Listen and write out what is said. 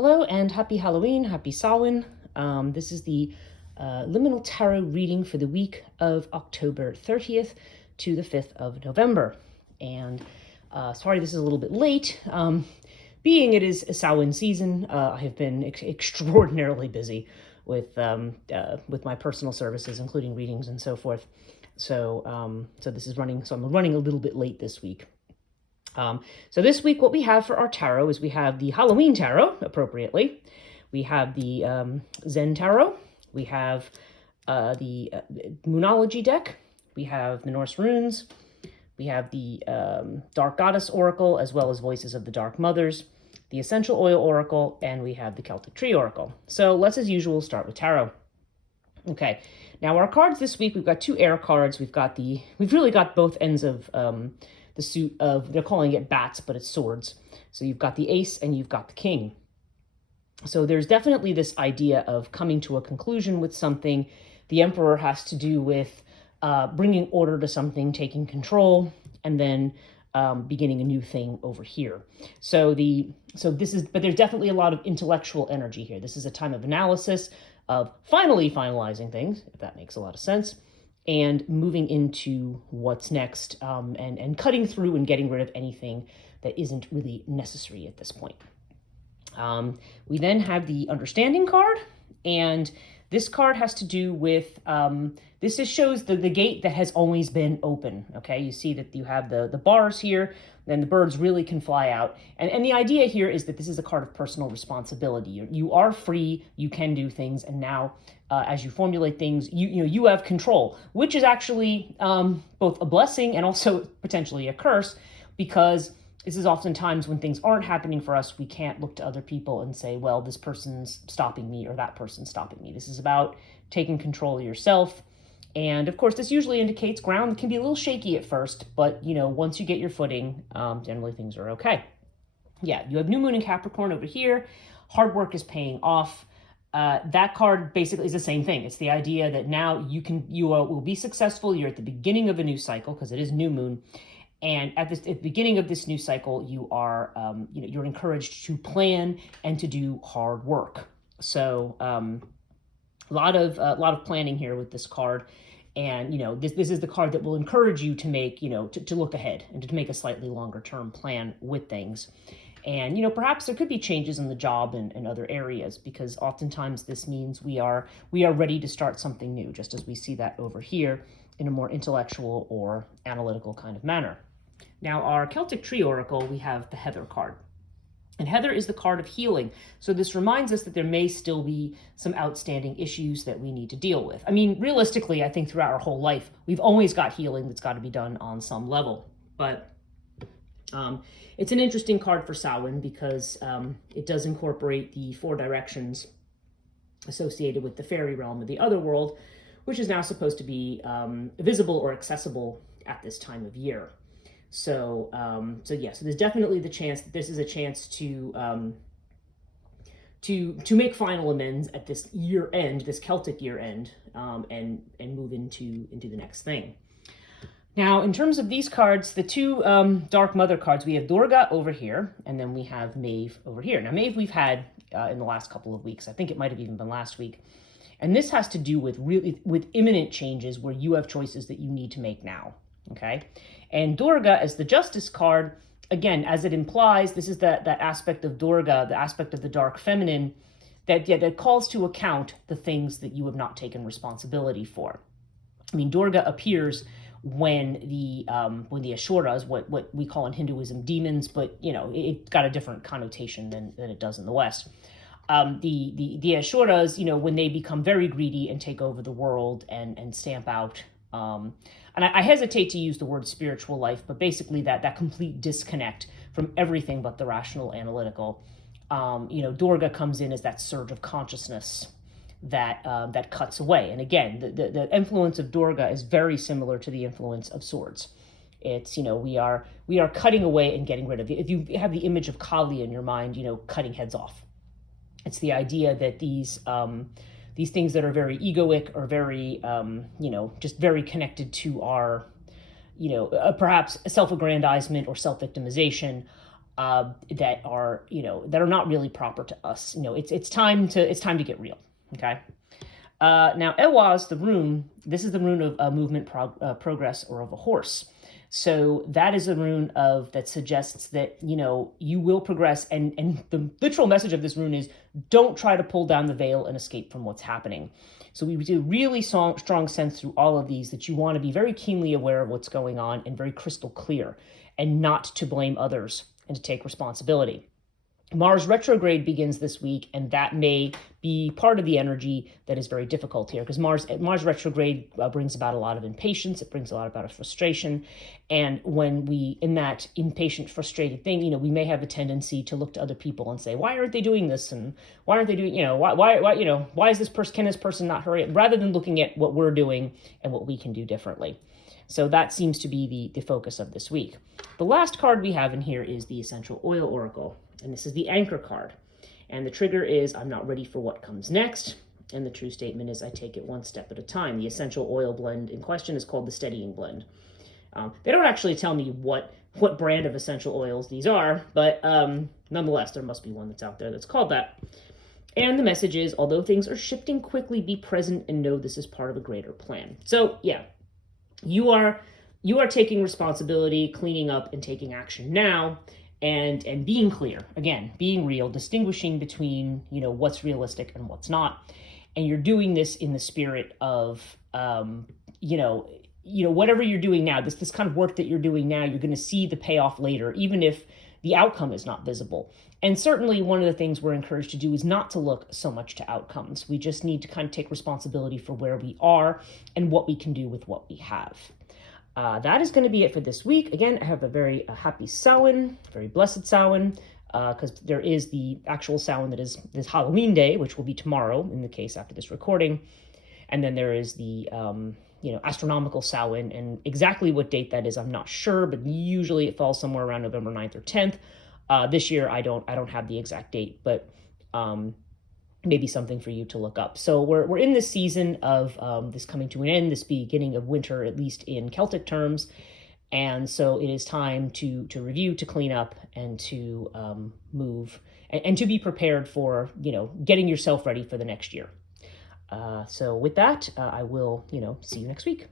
Hello and happy Halloween, happy Samhain. This is the liminal tarot reading for the week of October 30th to the 5th of November. And sorry this is a little bit late. Being it is a Samhain season, I have been extraordinarily busy with my personal services, including readings and so forth. So this is running. So I'm running a little bit late this week. So this week, what we have for our tarot is we have the Halloween tarot, appropriately. We have the Zen tarot. We have the Moonology deck. We have the Norse runes. We have the Dark Goddess Oracle, as well as Voices of the Dark Mothers, the Essential Oil Oracle, and we have the Celtic Tree Oracle. So let's, as usual, start with tarot. Okay, now our cards this week, we've got two air cards. We've really got both ends of the suit of, they're calling it bats, but it's swords. So you've got the ace and you've got the king. So there's definitely this idea of coming to a conclusion with something. The emperor has to do with bringing order to something, taking control, and then beginning a new thing over here. But there's definitely a lot of intellectual energy here. This is a time of analysis, of finally finalizing things, if that makes a lot of sense, and moving into what's next, and cutting through and getting rid of anything that isn't really necessary at this point. We then have the Understanding card, and this card has to do with, this just shows the gate that has always been open, okay? You see that you have the bars here, then the birds really can fly out. And the idea here is that this is a card of personal responsibility. You are free, you can do things, and now as you formulate things, you have control, which is actually both a blessing and also potentially a curse, because this is oftentimes when things aren't happening for us, we can't look to other people and say, well, this person's stopping me or that person's stopping me. This is about taking control of yourself. And of course, this usually indicates ground that can be a little shaky at first, but once you get your footing, generally things are okay. Yeah, you have New Moon in Capricorn over here. Hard work is paying off. That card basically is the same thing. It's the idea that now you will be successful. You're at the beginning of a new cycle because it is new moon. And at the beginning of this new cycle, you are, you're encouraged to plan and to do hard work. So a lot of planning here with this card. And, this is the card that will encourage you to make, to look ahead and to make a slightly longer term plan with things. And, perhaps there could be changes in the job and other areas, because oftentimes this means we are ready to start something new, just as we see that over here in a more intellectual or analytical kind of manner. Now, our Celtic Tree Oracle, we have the Heather card. And Heather is the card of healing. So this reminds us that there may still be some outstanding issues that we need to deal with. I mean, realistically, I think throughout our whole life, we've always got healing that's got to be done on some level. But it's an interesting card for Samhain because it does incorporate the 4 directions associated with the fairy realm of the other world, which is now supposed to be visible or accessible at this time of year. So there's definitely the chance that this is a chance to make final amends at this year end, this Celtic year end, and move into the next thing. Now, in terms of these cards, the two Dark Mother cards, we have Durga over here, and then we have Maeve over here. Now, Maeve we've had in the last couple of weeks. I think it might have even been last week. And this has to do with imminent changes where you have choices that you need to make now. Okay, and Durga as the Justice card, again, as it implies, this is that aspect of Durga, the aspect of the dark feminine, that calls to account the things that you have not taken responsibility for. I mean, Durga appears when the Asuras, what we call in Hinduism demons, but it got a different connotation than it does in the West. The Asuras, when they become very greedy and take over the world and stamp out. And I hesitate to use the word spiritual life, but basically that complete disconnect from everything but the rational analytical. Durga comes in as that surge of consciousness that cuts away. And again, the influence of Durga is very similar to the influence of swords. It's, we are cutting away and getting rid of it. If you have the image of Kali in your mind, cutting heads off. It's the idea that these things that are very egoic or very, just very connected to our, perhaps self-aggrandizement or self-victimization, that are, that are not really proper to us. It's time to get real. Okay. Now, Ewaz, the rune, this is the rune of movement, progress, or of a horse. So that is a rune that suggests that, you will progress. And the literal message of this rune is don't try to pull down the veil and escape from what's happening. So we do really strong sense through all of these that you want to be very keenly aware of what's going on and very crystal clear and not to blame others and to take responsibility. Mars retrograde begins this week, and that may be part of the energy that is very difficult here, because Mars retrograde brings about a lot of impatience. It brings a lot about frustration, and when we, in that impatient, frustrated thing, we may have a tendency to look to other people and say, why aren't they doing this, and why aren't they doing, why is this person, can this person not hurry up, rather than looking at what we're doing and what we can do differently. So that seems to be the focus of this week. The last card we have in here is the Essential Oil Oracle. And this is the Anchor card. And the trigger is, I'm not ready for what comes next. And the true statement is, I take it one step at a time. The essential oil blend in question is called the Steadying Blend. They don't actually tell me what brand of essential oils these are, but nonetheless, there must be one that's out there that's called that. And the message is, although things are shifting quickly, be present and know this is part of a greater plan. So yeah, you are taking responsibility, cleaning up, and taking action now. And being clear, again, being real, distinguishing between, what's realistic and what's not. And you're doing this in the spirit of, whatever you're doing now, this kind of work that you're doing now, you're going to see the payoff later, even if the outcome is not visible. And certainly one of the things we're encouraged to do is not to look so much to outcomes. We just need to kind of take responsibility for where we are and what we can do with what we have. That is going to be it for this week. Again, I have a very happy Samhain, very blessed Samhain, because there is the actual Samhain that is this Halloween day, which will be tomorrow in the case after this recording. And then there is the, astronomical Samhain, and exactly what date that is, I'm not sure, but usually it falls somewhere around November 9th or 10th. This year, I don't have the exact date, but maybe something for you to look up. So we're in this season of this coming to an end, this beginning of winter, at least in Celtic terms. And so it is time to review, to clean up, and to move, and to be prepared for, getting yourself ready for the next year. So with that, I will, see you next week.